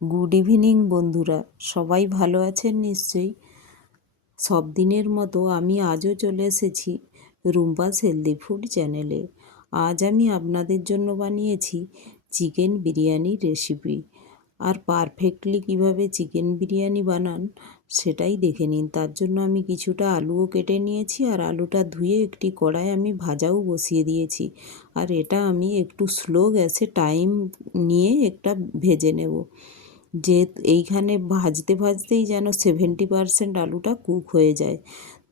Good evening বন্ধুরা, সবাই ভালো আছেন নিশ্চয়ই। সব দিনের মতো আমি আজও চলে এসেছি রুম্পাস হেলদি ফুড চ্যানেলে। আজ আমি আপনাদের জন্য বানিয়েছি চিকেন বিরিয়ানি রেসিপি। আর পারফেক্টলি কিভাবে চিকেন বিরিয়ানি বানান সেটাই দেখে নিন। তার জন্য আমি কিছুটা আলুও কেটে নিয়েছি, আর আলুটা ধুয়ে একটি কড়ায় আমি ভাজাও বসিয়ে দিয়েছি। আর এটা আমি একটু স্লো গ্যাসে টাইম নিয়ে একটা ভেজে নেব, যে এইখানে ভাজতে ভাজতেই যেন 70% আলুটা কুক হয়ে যায়,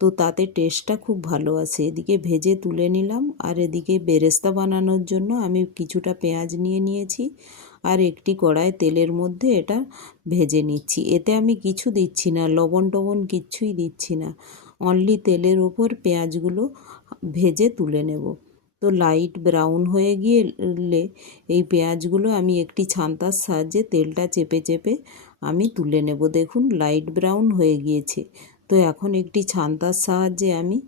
তো তাতে টেস্টটা খুব ভালো আসে। এদিকে ভেজে তুলে নিলাম, আর এদিকে বেরেস্তা বানানোর জন্য আমি কিছুটা পেঁয়াজ নিয়ে নিয়েছি, আর একটি কড়ায় তেলের মধ্যে এটা ভেজে নিচ্ছি। এতে আমি কিছু দিচ্ছি না, লবণ টবণ কিচ্ছুই দিচ্ছি না, অনলি তেলের ওপর পেঁয়াজগুলো ভেজে তুলে নেব। তো লাইট ব্রাউন হয়ে গেলে এই পেঁয়াজগুলো আমি একটি ছান্তার সাহায্যে তেলটা চেপে চেপে আমি তুলে নেব। দেখুন লাইট ব্রাউন হয়ে গিয়েছে। তো এখন একটি ছান্তার সাহায্যে আমি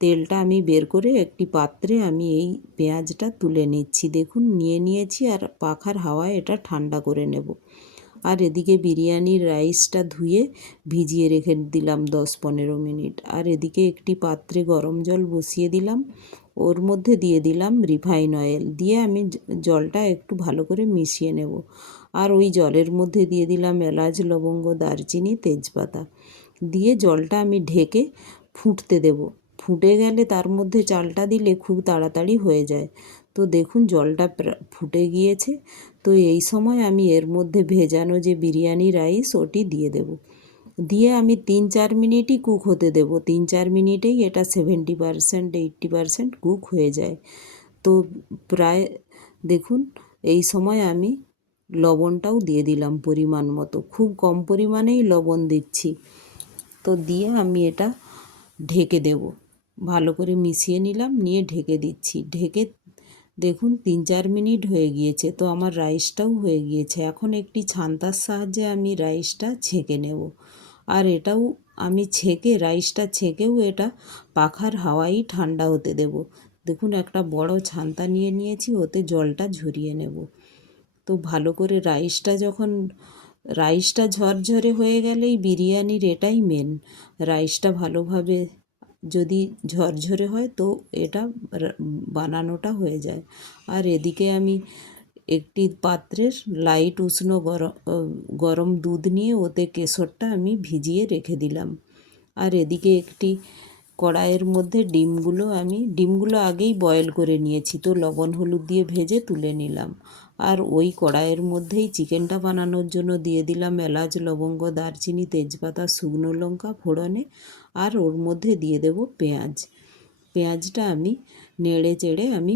তেলটা আমি বের করে একটি পাত্রে আমি এই পেঁয়াজটা তুলে নিচ্ছি। দেখুন নিয়ে নিয়েছি, আর পাখার হাওয়ায় এটা ঠান্ডা করে নেব। আর এদিকে বিরিয়ানির রাইসটা ধুয়ে ভিজিয়ে রেখে দিলাম 10-15 মিনিট। আর এদিকে একটি পাত্রে গরম জল বসিয়ে দিলাম, ওর মধ্যে দিয়ে দিলাম রিফাইন অয়েল, দিয়ে আমি জলটা একটু ভালো করে মিশিয়ে নেব। আর ওই জলের মধ্যে দিয়ে দিলাম এলাচ, লবঙ্গ, দারচিনি, তেজপাতা, দিয়ে জলটা আমি ঢেকে ফুটতে দেব। ফুটে গেলে তার মধ্যে চালটা দিলে খুব তাড়াতাড়ি হয়ে যায়। তো দেখুন জলটা ফুটে গিয়েছে। তো এই সময় আমি এর মধ্যে ভেজানো যে বিরিয়ানি রাইস ওটি দিয়ে দেব। দিয়ে আমি 3-4 মিনিটই কুক হতে দেব। 3-4 মিনিটেই এটা 70% 80% কুক হয়ে যায়। তো প্রায় দেখুন এই সময় আমি লবণটাও দিয়ে দিলাম পরিমাণ মতো, খুব কম পরিমাণেই লবণ দিচ্ছি। তো দিয়ে আমি এটা ঢেকে দেব। ভালো করে মিশিয়ে নিলাম, নিয়ে ঢেকে দিচ্ছি। ঢেকে দেখুন 3-4 মিনিট হয়ে গিয়েছে, তো আমার রাইসটাও হয়ে গিয়েছে। এখন একটি ছান্তার সাহায্যে আমি রাইসটা ছেঁকে নেব। আর এটাও আমি রাইসটা ছেঁকেও এটা পাখার হাওয়ায় ঠান্ডা হতে দেব। দেখুন একটা বড় ছান্তা নিয়ে নিয়েছি, ওতে জলটা ঝরিয়ে নেব। তো ভালো করে রাইসটা ঝরঝরে হয়ে গেলেই বিরিয়ানির এটাই মেন। রাইসটা ভালোভাবে যদি ঝরঝরে হয় তো এটা বানানোটা হয়ে যায়। আর এদিকে আমি একটি পাত্রের লাইট উষ্ণ গরম দুধ নিয়ে ওতে কেশরটা আমি ভিজিয়ে রেখে দিলাম। আর এদিকে একটি কড়াইয়ের মধ্যে ডিমগুলো আগেই বয়েল করে নিয়েছি, তো লবণ হলুদ দিয়ে ভেজে তুলে নিলাম। আর ওই কড়াইয়ের মধ্যেই চিকেনটা বানানোর জন্য দিয়ে দিলাম এলাচ, লবঙ্গ, দারচিনি, তেজপাতা, শুকনো লঙ্কা ফোড়নে। আর ওর মধ্যে দিয়ে দেব পেঁয়াজটা আমি নেড়ে চেড়ে আমি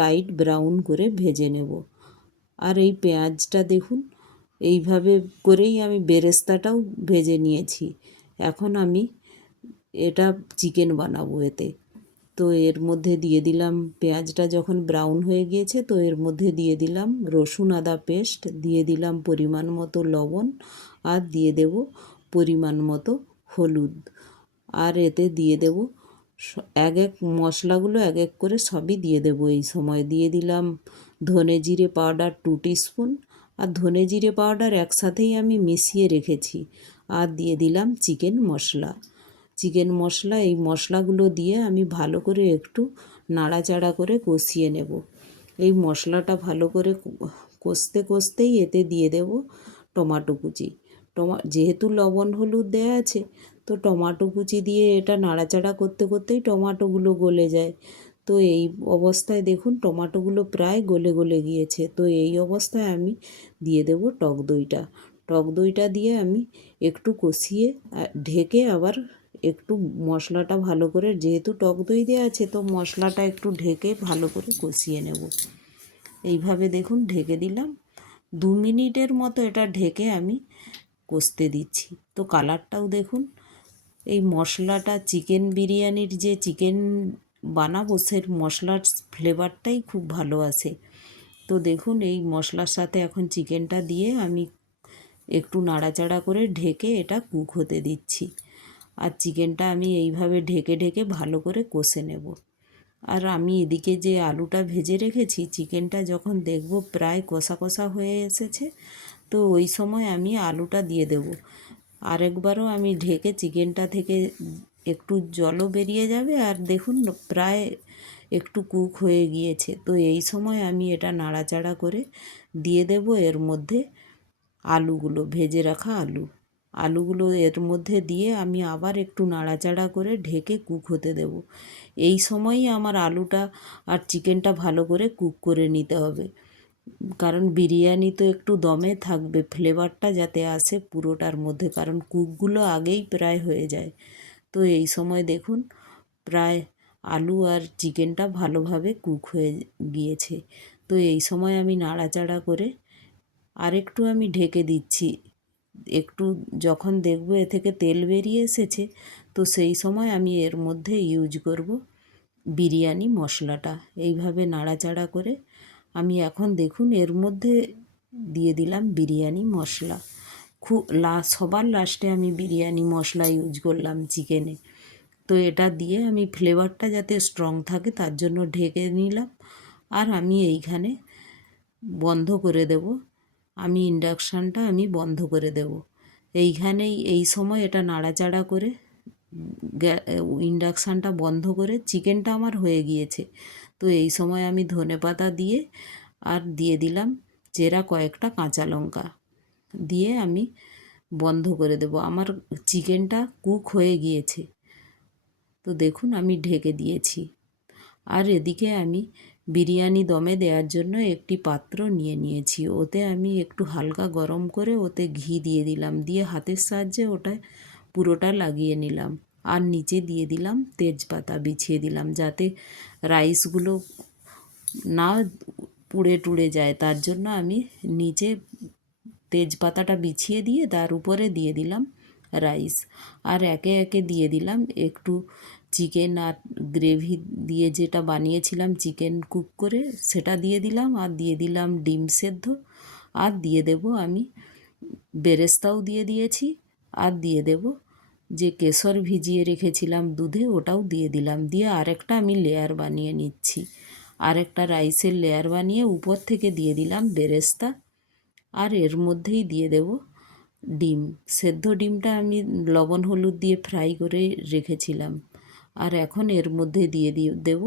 লাইট ব্রাউন করে ভেজে নেব। আর এই পেঁয়াজটা দেখুন এইভাবে করেই আমি বেরেস্তাটাও ভেজে নিয়েছি। এখন আমি এটা চিকেন বানাবো এতে। তো এর মধ্যে দিয়ে দিলাম, পেঁয়াজটা যখন ব্রাউন হয়ে গিয়েছে তো এর মধ্যে দিয়ে দিলাম রসুন আদা পেস্ট, দিয়ে দিলাম পরিমাণ মতো লবণ, আর দিয়ে দেব পরিমাণ মতো হলুদ। আর এতে দিয়ে দেব এক এক মশলাগুলো এক এক করে সবই দিয়ে দেব। এই সময় দিয়ে দিলাম ধনে জিরে পাউডার 2 টিস্পুন, আর ধনে জিরে পাউডার একসাথেই আমি মিশিয়ে রেখেছি। আর দিয়ে দিলাম চিকেন মশলা। এই মশলাগুলো দিয়ে আমি ভালো করে একটু নাড়াচাড়া করে কষিয়ে নেব। এই মশলাটা ভালো করে কষতে কষতেই এতে দিয়ে দেব টমাটো কুচি। যেহেতু লবণ হলুদ দেওয়া আছে, তো টমাটো কুচি দিয়ে এটা নাড়াচাড়া করতে করতেই টমাটোগুলো গলে যায়। তো এই অবস্থায় দেখুন টমাটোগুলো প্রায় গলে গলে গিয়েছে। তো এই অবস্থায় আমি দিয়ে দেব টক দইটা দিয়ে আমি একটু কষিয়ে ঢেকে আবার একটু মশলাটা ভালো করে, যেহেতু টক দই দেওয়া আছে তো মশলাটা একটু ঢেকে ভালো করে কষিয়ে নেব। এইভাবে দেখুন ঢেকে দিলাম 2 মিনিটের মতো, এটা ঢেকে আমি কষতে দিচ্ছি। তো কালারটাও দেখুন, এই মশলাটা চিকেন বিরিয়ানির যে চিকেন বানাবো সে মশলার ফ্লেভারটাই খুব ভালো আসে। তো দেখুন এই মশলার সাথে এখন চিকেনটা দিয়ে আমি একটু নাড়াচাড়া করে ঢেকে এটা কুক হতে দিচ্ছি। আর চিকেনটা আমি এইভাবে ঢেকে ঢেকে ভালো করে কষে নেব। আর আমি এদিকে যে আলুটা ভেজে রেখেছি, চিকেনটা যখন দেখব প্রায় কষা কষা হয়ে এসেছে, তো ওই সময় আমি আলুটা দিয়ে দেব। আরেকবারও আমি ঢেকে চিকেনটা থেকে একটু জলও বেরিয়ে যাবে, আর দেখুন প্রায় একটু কুক হয়ে গিয়েছে। তো এই সময় আমি এটা নাড়াচাড়া করে দিয়ে দেব এর মধ্যে আলুগুলো, ভেজে রাখা আলুগুলো এর মধ্যে দিয়ে আমি আবার একটু নাড়াচাড়া করে ঢেকে কুক হতে দেব। এই সময়ই আমার আলুটা আর চিকেনটা ভালো করে কুক করে নিতে হবে, কারণ বিরিয়ানি তো একটু দমে থাকবে, ফ্লেভারটা যাতে আসে পুরোটার মধ্যে, কারণ কুকগুলো আগেই প্রায় হয়ে যায়। তো এই সময় দেখুন প্রায় আলু আর চিকেনটা ভালোভাবে কুক হয়ে গিয়েছে। তো এই সময় আমি নাড়াচাড়া করে আরেকটু আমি ঢেকে দিচ্ছি। একটু যখন দেখব এ থেকে তেল বেরিয়ে এসেছে, তো সেই সময় আমি এর মধ্যে ইউজ করব বিরিয়ানি মশলাটা। এইভাবে নাড়াচাড়া করে আমি এখন দেখুন এর মধ্যে দিয়ে দিলাম বিরিয়ানি মশলা। সবার লাস্টে আমি বিরিয়ানি মশলা ইউজ করলাম চিকেনে। তো এটা দিয়ে আমি ফ্লেভারটা যাতে স্ট্রং থাকে তার জন্য ঢেকে নিলাম। আর আমি এইখানে বন্ধ করে দেব, আমি ইন্ডাকশানটা বন্ধ করে দেব এইখানেই। এই সময় এটা নাড়াচাড়া করে ইন্ডাকশানটা বন্ধ করে, চিকেনটা আমার হয়ে গিয়েছে। তো এই সময় আমি ধনেপাতা দিয়ে আর দিয়ে দিলাম চেরা কয়েকটা কাঁচা লঙ্কা দিয়ে আমি বন্ধ করে দেব। আমার চিকেনটা কুক হয়ে গিয়েছে, তো দেখুন আমি ঢেকে দিয়েছি। আর এদিকে আমি বিরিয়ানি দমে দেওয়ার জন্য একটি পাত্র নিয়ে নিয়েছি, ওতে আমি একটু হালকা গরম করে ওতে ঘি দিয়ে দিলাম, দিয়ে হাতের সাহায্যে ওটা পুরোটা লাগিয়ে নিলাম। আর নিচে দিয়ে দিলাম তেজপাতা, বিছিয়ে দিলাম যাতে রাইসগুলো না পুড়ে টুড়ে যায়, তার জন্য আমি নিচে তেজপাতাটা বিছিয়ে দিয়ে তার উপরে দিয়ে দিলাম রাইস। আর একে একে দিয়ে দিলাম একটু চিকেন আর গ্রেভি দিয়ে যেটা বানিয়েছিলাম চিকেন কুক করে, সেটা দিয়ে দিলাম। আর দিয়ে দিলাম ডিম সেদ্ধ, আর দিয়ে দেব আমি বেরেস্তাও দিয়ে দিয়েছি। আর দিয়ে দেব যে কেশর ভিজিয়ে রেখেছিলাম দুধে, ওটাও দিয়ে দিলাম। দিয়ে আরেকটা আমি লেয়ার বানিয়ে নিচ্ছি, আরেকটা রাইসের লেয়ার বানিয়ে উপর থেকে দিয়ে দিলাম বেরেস্তা। আর এর মধ্যেই দিয়ে দেব ডিম সেদ্ধ। ডিমটা আমি লবণ হলুদ দিয়ে ফ্রাই করে রেখেছিলাম। আর এখন এর মধ্যে দিয়ে দেব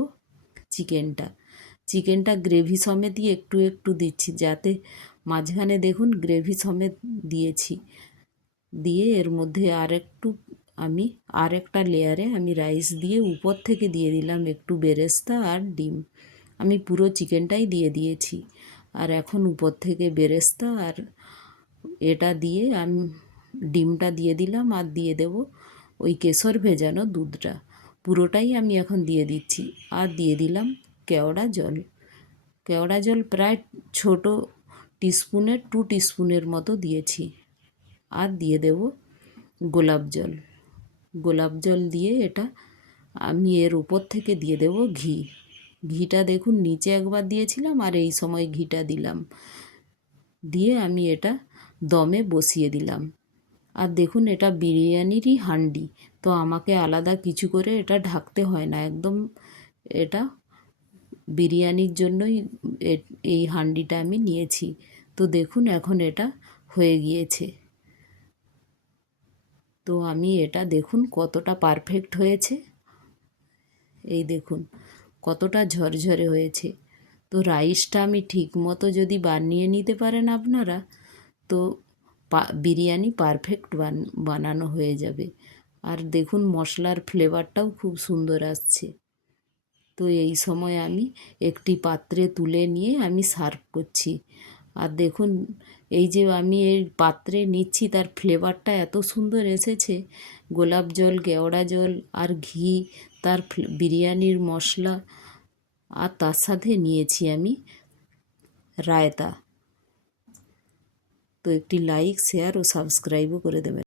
চিকেনটা গ্রেভি সমেতই একটু একটু দিচ্ছি, যাতে মাঝখানে দেখুন গ্রেভি সমেত দিয়েছি। দিয়ে এর মধ্যে আমি আরেকটা লেয়ারে আমি রাইস দিয়ে উপর থেকে দিয়ে দিলাম একটু বেরেস্তা আর ডিম। আমি পুরো চিকেনটাই দিয়ে দিয়েছি। আর এখন উপর থেকে বেরেস্তা আর এটা দিয়ে আমি ডিমটা দিয়ে দিলাম, আর দিয়ে দেব ওই কেশর ভেজানো দুধটা, পুরোটাই আমি এখন দিয়ে দিচ্ছি। আর দিয়ে দিলাম কেওড়া জল প্রায় ছোটো টিস্পুনের 2 টিস্পুনের মতো দিয়েছি। আর দিয়ে দেব গোলাপ জল দিয়ে এটা আমি এর উপর থেকে দিয়ে দেব ঘিটা দেখুন নিচে একবার দিয়েছিলাম আর এই সময় ঘিটা দিলাম, দিয়ে আমি এটা দমে বসিয়ে দিলাম। আর দেখুন এটা বিরিয়ানিরই হাঁডি, তো আমাকে আলাদা কিছু করে এটা ঢাকতে হয় না, একদম এটা বিরিয়ানির জন্যই এই হাঁডিটা আমি নিয়েছি। তো দেখুন এখন এটা হয়ে গিয়েছে। তো আমি এটা দেখুন কতটা পারফেক্ট হয়েছে, এই দেখুন কতটা ঝরঝরে হয়েছে। তো রাইসটা আমি ঠিক মতো যদি বানিয়ে নিতে পারেন আপনারা, তো বিরিয়ানি পারফেক্ট বানানো হয়ে যাবে। আর দেখুন মশলার ফ্লেভারটাও খুব সুন্দর আসছে। তো এই সময় আমি একটি পাত্রে তুলে নিয়ে আমি সার্ভ করছি। আর দেখুন এই যে আমি এই পাত্রে নিচ্ছি, তার ফ্লেভারটা এত সুন্দর এসেছে, গোলাপ জল, কেওড়া জল আর ঘি, তার বিরিয়ানির মশলা, আর তার সাথে নিয়েছি আমি রায়তা। তো একটি লাইক, শেয়ার ও সাবস্ক্রাইবও করে দেবেন।